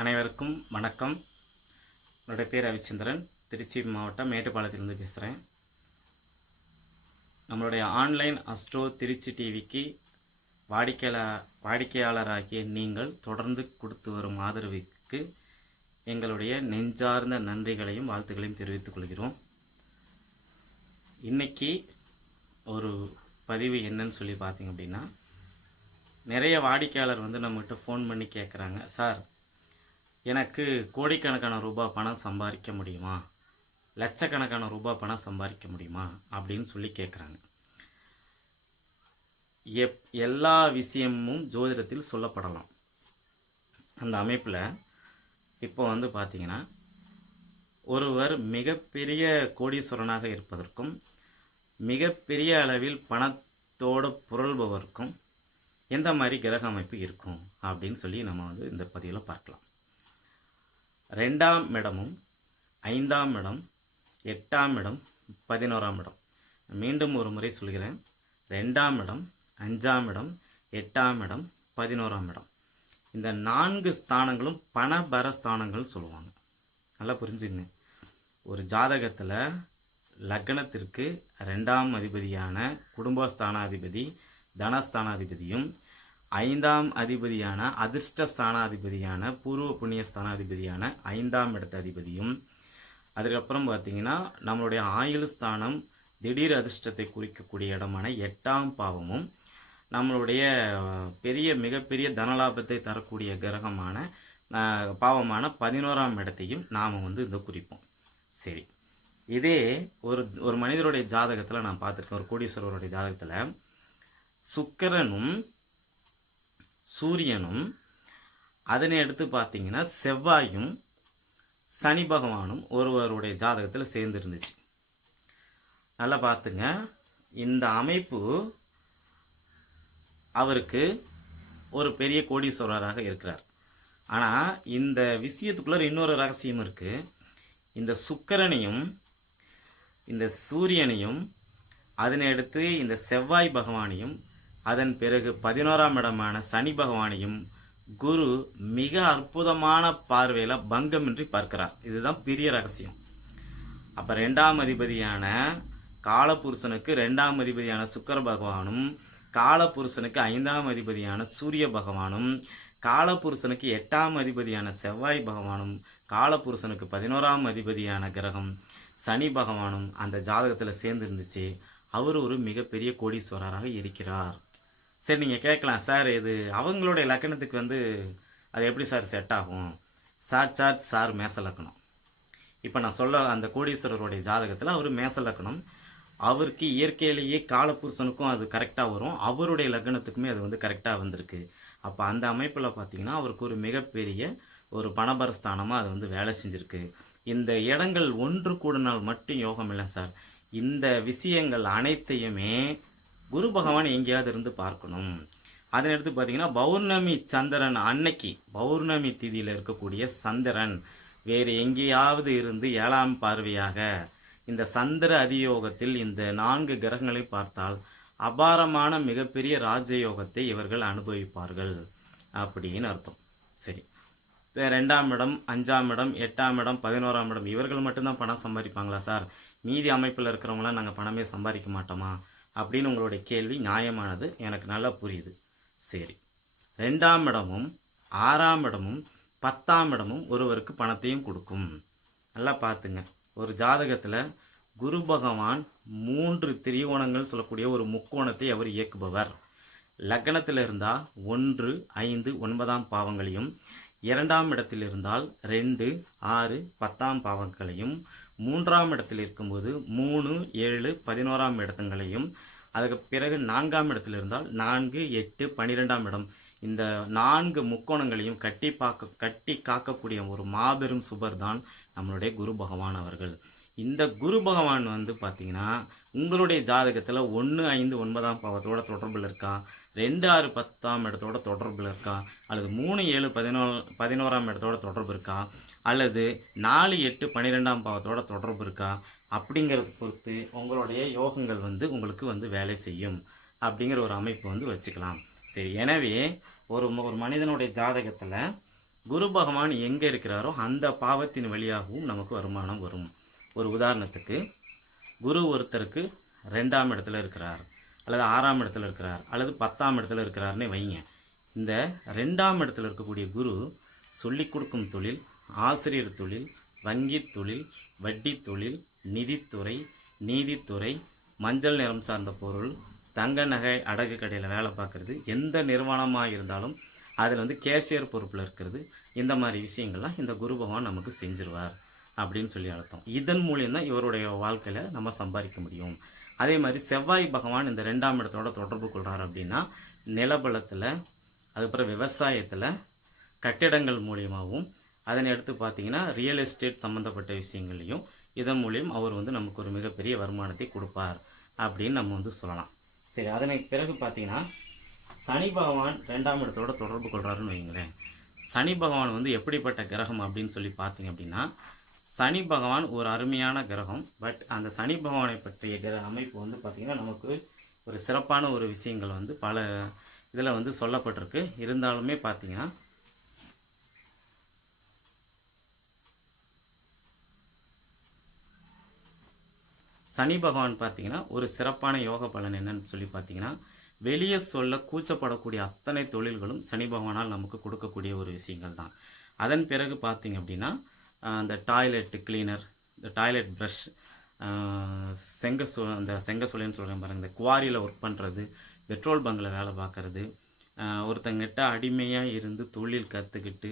அனைவருக்கும் வணக்கம். என்னுடைய பேர் ரவிச்சந்திரன். திருச்சி மாவட்டம் மேட்டுப்பாளையத்திலிருந்து பேசுகிறேன் நம்மளுடைய ஆன்லைன் அஸ்ட்ரோ திருச்சி டிவிக்கு வாடிக்கையாளர் வாடிக்கையாளராகிய நீங்கள் தொடர்ந்து கொடுத்து வரும் ஆதரவுக்கு எங்களுடைய நெஞ்சார்ந்த நன்றிகளையும் வாழ்த்துக்களையும் தெரிவித்துக் கொள்கிறோம். இன்றைக்கி ஒரு பதிவு என்னன்னு சொல்லி பார்த்தீங்க அப்படின்னா நிறைய வாடிக்கையாளர் வந்து நம்மகிட்ட ஃபோன் பண்ணி கேட்குறாங்க சார் எனக்கு கோடிக்கணக்கான ரூபாய் பணம் சம்பாதிக்க முடியுமா? லட்சக்கணக்கான ரூபாய் பணம் சம்பாதிக்க முடியுமா? அப்படின்னு சொல்லி கேட்குறாங்க எப் எல்லா விஷயமும் ஜோதிடத்தில் சொல்லப்படலாம். அந்த அமைப்பில் இப்போ வந்து பார்த்தீங்கன்னா ஒருவர் மிகப்பெரிய கோடீஸ்வரனாக இருப்பதற்கும் மிகப்பெரிய அளவில் பணத்தோடு புரள்பவருக்கும் எந்த மாதிரி கிரக அமைப்பு இருக்கும் அப்படின்னு சொல்லி நம்ம வந்து இந்த பதிவில் பார்க்கலாம். ரெண்டாம் இடமும் ஐந்தாம் இடம் எட்டாம் இடம் பதினோராம் இடம். மீண்டும் ஒரு முறை சொல்கிறேன். ரெண்டாம் இடம் அஞ்சாம் இடம் எட்டாம் இடம் பதினோராம் இடம். இந்த நான்கு ஸ்தானங்களும் பணபர ஸ்தானங்கள் சொல்லுவாங்க. நல்லா புரிஞ்சுங்க. ஒரு ஜாதகத்தில் லக்னத்திற்கு ரெண்டாம் அதிபதியான குடும்பஸ்தானாதிபதி தனஸ்தானாதிபதியும் ஐந்தாம் அதிபதியான அதிர்ஷ்ட ஸ்தானாதிபதியான பூர்வ புண்ணிய ஸ்தானாதிபதியான ஐந்தாம் இடத்த அதிபதியும். அதுக்கப்புறம் பார்த்தீங்கன்னா நம்மளுடைய ஆயுள் ஸ்தானம் திடீர் அதிர்ஷ்டத்தை குறிக்கக்கூடிய இடமான எட்டாம் பாவமும் நம்மளுடைய பெரிய மிகப்பெரிய தனலாபத்தை தரக்கூடிய கிரகமான பாவமான பதினோராம் இடத்தையும் நாம் வந்து இந்த குறிப்போம். சரி. இதே ஒரு ஒரு மனிதருடைய ஜாதகத்தில் நான் பார்த்துருக்கேன் ஒரு கோடீஸ்வரருடைய ஜாதகத்தில் சுக்கிரனும் சூரியனும் அதனை எடுத்து பார்த்தீங்கன்னா செவ்வாயும் சனி பகவானும் ஒருவருடைய ஜாதகத்தில் சேர்ந்துருந்துச்சு. நல்லா பார்த்துங்க. இந்த அமைப்பு அவருக்கு ஒரு பெரிய கோடீஸ்வரராக இருக்கிறார். ஆனால் இந்த விஷயத்துக்குள்ள இன்னொரு ரகசியம் இருக்குது இந்த சுக்கரனையும் இந்த சூரியனையும் அதனை அடுத்து இந்த செவ்வாய் பகவானையும் அதன் பிறகு பதினோராம் இடமான சனி பகவானையும் குரு மிக அற்புதமான பார்வையில் பங்கமின்றி பார்க்கிறார். இதுதான் பெரிய ரகசியம். அப்போ ரெண்டாம் அதிபதியான காலபுருஷனுக்கு ரெண்டாம் அதிபதியான சுக்கர பகவானும் காலபுருஷனுக்கு ஐந்தாம் அதிபதியான சூரிய பகவானும் காலபுருஷனுக்கு எட்டாம் அதிபதியான செவ்வாய் பகவானும் காலபுருஷனுக்கு பதினோராம் அதிபதியான கிரகம் சனி பகவானும் அந்த ஜாதகத்தில் சேர்ந்து இருந்துச்சு அவர் ஒரு மிகப்பெரிய கோடீஸ்வரராக இருக்கிறார். சரி நீங்கள் கேட்கலாம். சார் இது அவங்களுடைய லக்கணத்துக்கு வந்து அது எப்படி சார் செட் ஆகும்? சார் சார் மேச லக்கணம் இப்போ நான் சொல்ல அந்த கோடீஸ்வரருடைய ஜாதகத்தில் அவர் மேச லக்கணம் அவருக்கு இயற்கையிலேயே காலபுருஷனுக்கும் அது கரெக்டாக வரும். அவருடைய லக்னத்துக்குமே அது வந்து கரெக்டாக வந்திருக்கு. அப்போ அந்த அமைப்பில் பார்த்தீங்கன்னா அவருக்கு ஒரு மிகப்பெரிய ஒரு பணபரஸ்தானமாக அது வந்து வேலை செஞ்சுருக்கு. இந்த இடங்கள் ஒன்று கூடினால் மட்டும் யோகம் இல்லை சார். இந்த விஷயங்கள் அனைத்தையுமே குரு பகவான் எங்கேயாவது இருந்து பார்க்கணும். அதை எடுத்து பார்த்தீங்கன்னா பௌர்ணமி சந்திரன் அன்னைக்கு பௌர்ணமி திதியில் இருக்கக்கூடிய சந்திரன் வேறு எங்கேயாவது இருந்து ஏழாம் பார்வையாக இந்த சந்திர அதியோகத்தில் இந்த நான்கு கிரகங்களை பார்த்தால் அபாரமான மிகப்பெரிய ராஜயோகத்தை இவர்கள் அனுபவிப்பார்கள் அப்படின்னு அர்த்தம். சரி. ரெண்டாம் இடம் அஞ்சாம் இடம் எட்டாம் இடம் பதினோராம் இடம் இவர்கள் மட்டும்தான் பணம் சம்பாதிப்பாங்களா சார்? மீதி அமைப்பில் இருக்கிறவங்களாம் நாங்கள் பணமே சம்பாதிக்க மாட்டோமா? அப்படின்னு உங்களுடைய கேள்வி நியாயமானது. எனக்கு நல்லா புரியுது. சரி. ரெண்டாம் இடமும் ஆறாம் இடமும் பத்தாம் இடமும் ஒருவருக்கு பணத்தையும் கொடுக்கும். நல்லா பார்த்துங்க. ஒரு ஜாதகத்தில் குரு பகவான் மூன்று திரிகோணங்கள் சொல்லக்கூடிய ஒரு முக்கோணத்தை அவர் இயக்குபவர். லக்னத்தில் இருந்தால் ஒன்று ஐந்து ஒன்பதாம் பாவங்களையும் இரண்டாம் இடத்தில் இருந்தால் ரெண்டு ஆறு பத்தாம் பாவங்களையும் மூன்றாம் இடத்தில் இருக்கும்போது மூணு ஏழு பதினோராம் இடத்துங்களையும் அதுக்கு பிறகு நான்காம் இடத்தில் இருந்தால் நான்கு எட்டு பன்னிரெண்டாம் இடம். இந்த நான்கு முக்கோணங்களையும் கட்டி பார்க்க கட்டி காக்கக்கூடிய ஒரு மாபெரும் சுபர் தான் நம்மளுடைய குரு பகவான் அவர்கள். இந்த குரு பகவான் வந்து பார்த்திங்கன்னா உங்களுடைய ஜாதகத்தில் ஒன்று ஐந்து ஒன்பதாம் பாவத்தோட தொடர்பில் இருக்கா? ரெண்டு ஆறு பத்தாம் இடத்தோட தொடர்பில் இருக்கா? அல்லது மூணு ஏழு பதினோரு பதினோராம் இடத்தோட தொடர்பு இருக்கா? அல்லது நாலு எட்டு பன்னிரெண்டாம் பாவத்தோட தொடர்பு இருக்கா? அப்படிங்கிறத பொறுத்து உங்களுடைய யோகங்கள் வந்து உங்களுக்கு வந்து வேலை செய்யும். அப்படிங்கிற ஒரு அமைப்பு வந்து வச்சுக்கலாம். சரி எனவே ஒரு ஒரு மனிதனுடைய ஜாதகத்தில் குரு பகவான் எங்கே இருக்கிறாரோ அந்த பாவத்தின் வழியாகவும் நமக்கு வருமானம் வரும். ஒரு உதாரணத்துக்கு குரு ஒருத்தருக்கு ரெண்டாம் இடத்துல இருக்கிறார் அல்லது ஆறாம் இடத்துல இருக்கிறார் அல்லது பத்தாம் இடத்துல இருக்கிறார்னே வைங்க. இந்த ரெண்டாம் இடத்துல இருக்கக்கூடிய குரு சொல்லிக் கொடுக்கும் தொழில் ஆசிரியர் தொழில் வங்கி தொழில் வட்டி தொழில் நிதித்துறை நீதித்துறை மஞ்சள் நிறம் சார்ந்த பொருள் தங்க நகை அடகு கடையில் வேலை பார்க்குறது எந்த நிறுவனமாக இருந்தாலும் அதில் வந்து கேஷியர் பொறுப்பில் இருக்கிறது. இந்த மாதிரி விஷயங்கள்லாம் இந்த குரு பகவான் நமக்கு செஞ்சிருவார். அப்படின்னு சொல்லி அர்த்தம். இதன் மூலியம் தான் இவருடைய வாழ்க்கையில் நம்ம சம்பாதிக்க முடியும். அதே மாதிரி செவ்வாய் பகவான் இந்த ரெண்டாம் இடத்தோட தொடர்பு கொள்கிறார் அப்படின்னா நிலபலத்தில் அதுக்கப்புறம் விவசாயத்தில் கட்டிடங்கள் மூலியமாகவும் அதனை எடுத்து பார்த்தீங்கன்னா ரியல் எஸ்டேட் சம்மந்தப்பட்ட விஷயங்களையும் இதன் மூலியம் அவர் வந்து நமக்கு ஒரு மிகப்பெரிய வருமானத்தை கொடுப்பார் அப்படின்னு நம்ம வந்து சொல்லலாம். சரி அதனை பிறகு பார்த்தீங்கன்னா சனி பகவான் ரெண்டாம் இடத்தோட தொடர்பு கொள்கிறாருன்னு வைங்களேன் சனி பகவான் வந்து எப்படிப்பட்ட கிரகம் அப்படின்னு சொல்லி பார்த்தீங்க அப்படின்னா சனி பகவான் ஒரு அருமையான கிரகம். பட் அந்த சனி பகவானை பற்றிய கிர அமைப்பு வந்து பார்த்திங்கன்னா நமக்கு ஒரு சிறப்பான ஒரு விஷயங்கள் வந்து பல இதில் வந்து சொல்லப்பட்டிருக்கு. இருந்தாலுமே பார்த்தீங்கன்னா சனி பகவான் பார்த்தீங்கன்னா ஒரு சிறப்பான யோக பலன் என்னன்னு சொல்லி பார்த்தீங்கன்னா வெளியே சொல்ல கூச்சப்படக்கூடிய அத்தனை தொழில்களும் சனி பகவானால் நமக்கு கொடுக்கக்கூடிய ஒரு விஷயங்கள் தான். அதன் பிறகு பார்த்தீங்க அப்படின்னா அந்த டாய்லெட் கிளீனர் இந்த டாய்லெட் ப்ரஷ் செங்க சொ அந்த செங்க சொல்லின்னு சொல்கிறேன் பாருங்க இந்த குவாரியில் ஒர்க் பண்ணுறது பெட்ரோல் பங்கில் வேலை பார்க்குறது ஒருத்தங்கிட்ட அடிமையாக இருந்து தொழில் கற்றுக்கிட்டு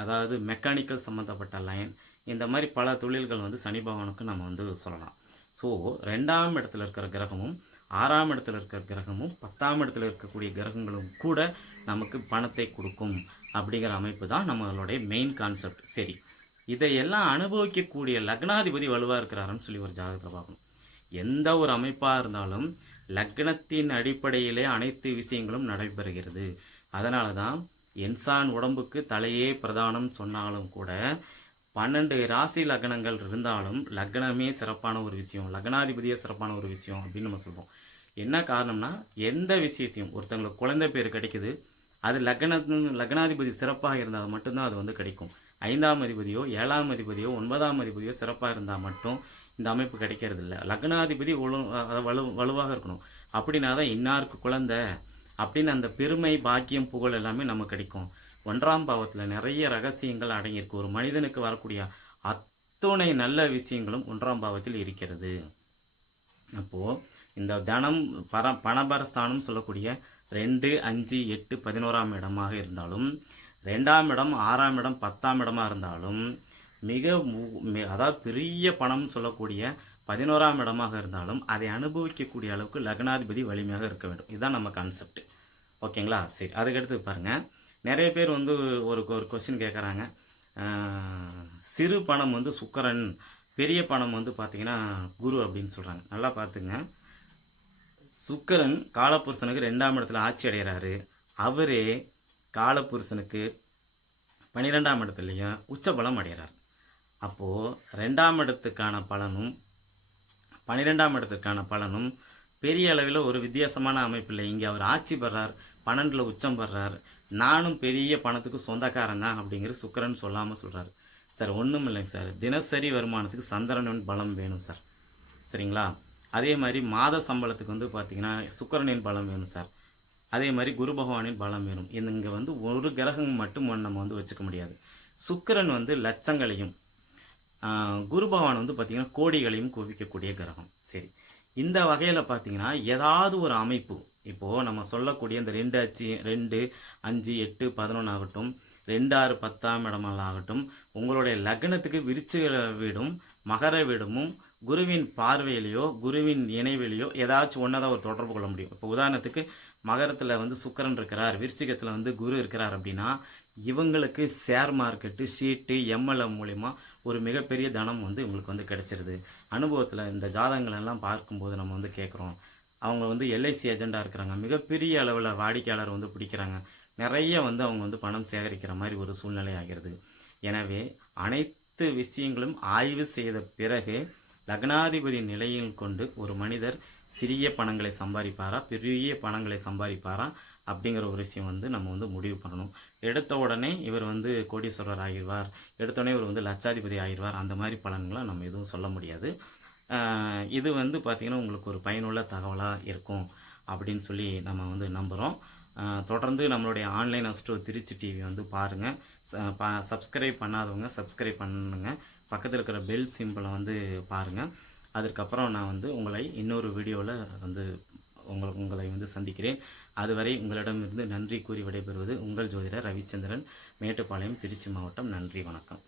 அதாவது மெக்கானிக்கல் சம்மந்தப்பட்ட லைன் இந்த மாதிரி பல தொழில்கள் வந்து சனி பகவானுக்கு நம்ம வந்து சொல்லலாம். ஸோ ரெண்டாம் இடத்துல இருக்கிற கிரகமும் ஆறாம் இடத்துல இருக்கிற கிரகமும் பத்தாம் இடத்துல இருக்கக்கூடிய கிரகங்களும் கூட நமக்கு பணத்தை கொடுக்கும் அப்படிங்கிற அமைப்பு தான் நம்மளுடைய மெயின் கான்செப்ட் சரி இதையெல்லாம் அனுபவிக்கக்கூடிய லக்னாதிபதி வலுவாக இருக்கிறாருன்னு சொல்லி ஒரு ஜாதகத்தை பார்க்கணும். எந்த ஒரு அமைப்பாக இருந்தாலும் லக்னத்தின் அடிப்படையிலே அனைத்து விஷயங்களும் நடைபெறுகிறது. அதனால தான் என்சான் உடம்புக்கு தலையே பிரதானம் சொன்னாலும் கூட பன்னெண்டு ராசி லக்னங்கள் இருந்தாலும் லக்னமே சிறப்பான ஒரு விஷயம் லக்னாதிபதியே சிறப்பான ஒரு விஷயம் அப்படின்னு நம்ம சொல்லுவோம் என்ன காரணம்னா எந்த விஷயத்தையும் ஒருத்தங்களுக்கு குழந்தை பேர் கிடைக்குது அது லக்ன லக்னாதிபதி சிறப்பாக இருந்தால் மட்டும்தான் அது வந்து கிடைக்கும். ஐந்தாம் அதிபதியோ ஏழாம் அதிபதியோ ஒன்பதாம் அதிபதியோ சிறப்பாக இருந்தால் மட்டும் இந்த அமைப்பு கிடைக்கிறது இல்லை. லக்னாதிபதி வலு வலு வலுவாக இருக்கணும். அப்படின்னா தான் இன்னாருக்கு குழந்தை அப்படின்னு அந்த பெருமை பாக்கியம் புகழ் எல்லாமே நமக்கு கிடைக்கும். ஒன்றாம் பாவத்தில் நிறைய ரகசியங்கள் அடங்கியிருக்கு. ஒரு மனிதனுக்கு வரக்கூடிய அத்துணை நல்ல விஷயங்களும் ஒன்றாம் பாவத்தில் இருக்கிறது. அப்போது இந்த தனம் பர பணபரஸ்தானம் சொல்லக்கூடிய ரெண்டு அஞ்சு எட்டு பதினோராம் இடமாக இருந்தாலும் ரெண்டாம் இடம் ஆறாம் இடம் பத்தாம் இடமாக இருந்தாலும் மிக மு- அதாவது பெரிய பணம் சொல்லக்கூடிய பதினோராம் இடமாக இருந்தாலும் அதை அனுபவிக்கக்கூடிய அளவுக்கு லக்னாதிபதி வலிமையாக இருக்க வேண்டும். இதுதான் நம்ம கான்செப்ட் ஓகேங்களா? சரி அதுக்கடுத்து பாருங்கள் நிறைய பேர் வந்து ஒரு ஒரு கொஸ்டின் கேட்குறாங்க சிறு பணம் வந்து சுக்கரன் பெரிய பணம் வந்து பார்த்தீங்கன்னா குரு அப்படின்னு சொல்கிறாங்க நல்லா பார்த்துங்க சுக்கரன் காலபுருஷனுக்கு ரெண்டாம் இடத்துல ஆட்சி அடைகிறாரு அவரே காலபுருஷனுக்கு பன்னிரெண்டாம் இடத்துலையும் உச்சபலம் அடைகிறார் அப்போது ரெண்டாம் இடத்துக்கான பலனும் பன்னிரெண்டாம் இடத்துக்கான பலனும் பெரிய அளவில் ஒரு வித்தியாசமான அமைப்பில் இங்கே அவர் ஆட்சி பெறார் பன்னெண்டில் உச்சம் பெறார் நானும் பெரிய பணத்துக்கு சொந்தக்காரன் தான் அப்படிங்கிறது சுக்கிரன் சொல்லாமல் சொல்கிறாரு சார் ஒன்றும் இல்லைங்க சார். தினசரி வருமானத்துக்கு சந்திரனின் பலம் வேணும் சார். சரிங்களா? அதே மாதிரி மாத சம்பளத்துக்கு வந்து பார்த்திங்கன்னா சுக்கிரனின் பலம் வேணும் சார். அதே மாதிரி குரு பகவானின் பலம் வேணும். இந்த இங்கே வந்து ஒரு கிரகம் மட்டும் நம்ம வந்து வச்சுக்க முடியாது. சுக்கிரன் வந்து லட்சங்களையும் குரு பகவான் வந்து பார்த்தீங்கன்னா கோடிகளையும் குவிக்கக்கூடிய கிரகம். சரி. இந்த வகையில் பார்த்தீங்கன்னா ஏதாவது ஒரு அமைப்பு இப்போது நம்ம சொல்லக்கூடிய இந்த ரெண்டு அச்சு ரெண்டு அஞ்சு எட்டு பதினொன்று ஆகட்டும் ரெண்டு ஆறு பத்தாம் இடமெல்லாம் ஆகட்டும் உங்களுடைய லக்னத்துக்கு விருச்சிக வீடும் மகர வீடமும் குருவின் பார்வையிலையோ குருவின் இணைவிலையோ ஏதாச்சும் ஒன்றா தான் ஒரு தொடர்பு கொள்ள முடியும். இப்போ உதாரணத்துக்கு மகரத்தில் வந்து சுக்கரன் இருக்கிறார் விருச்சிகத்தில் வந்து குரு இருக்கிறார் அப்படின்னா இவங்களுக்கு ஷேர் மார்க்கெட்டு ஷீட்டு எம்எல்எம் மூலிமா ஒரு மிகப்பெரிய தனம் வந்து இவங்களுக்கு வந்து கிடைச்சிருது. அனுபவத்தில் இந்த ஜாதகங்கள் எல்லாம் பார்க்கும்போது நம்ம வந்து கேட்குறோம் அவங்க வந்து எல்ஐசி ஏஜெண்டாக இருக்கிறாங்க. மிகப்பெரிய அளவில் வாடிக்கையாளர் வந்து பிடிக்கிறாங்க. நிறைய வந்து அவங்க வந்து பணம் சேகரிக்கிற மாதிரி ஒரு சூழ்நிலை ஆகிறது. எனவே அனைத்து விஷயங்களும் ஆய்வு செய்த பிறகு லக்னாதிபதி நிலையில் கொண்டு ஒரு மனிதர் சிறிய பணங்களை சம்பாதிப்பாரா பெரிய பணங்களை சம்பாதிப்பாரா அப்படிங்கிற ஒரு விஷயம் வந்து நம்ம வந்து முடிவு பண்ணணும். எடுத்த உடனே இவர் வந்து கோடீஸ்வரர் ஆகிடுவார். எடுத்த உடனே இவர் வந்து லட்சாதிபதி ஆகிடுவார். அந்த மாதிரி பலன்களை நம்ம எதுவும் சொல்ல முடியாது. இது வந்து பார்த்திங்கன்னா உங்களுக்கு ஒரு பயனுள்ள தகவலாக இருக்கும் அப்படின்னு சொல்லி நம்ம வந்து நம்புகிறோம் தொடர்ந்து நம்மளுடைய ஆன்லைன் அஸ்ட்ரோ திருச்சி டிவி வந்து பாருங்கள் சப்ஸ்கிரைப் பண்ணாதவங்க சப்ஸ்கிரைப் பண்ணுங்க. பக்கத்தில் இருக்கிற பெல் சிம்பிளை வந்து பாருங்கள் அதுக்கப்புறம் நான் வந்து உங்களை இன்னொரு வீடியோவில் வந்து உங்களை உங்களை வந்து சந்திக்கிறேன். அதுவரை உங்களிடமிருந்து நன்றி கூறி விடைபெறுவது உங்கள் ஜோதிடர் ரவிச்சந்திரன் மேட்டுப்பாளையம் திருச்சி மாவட்டம். நன்றி வணக்கம்.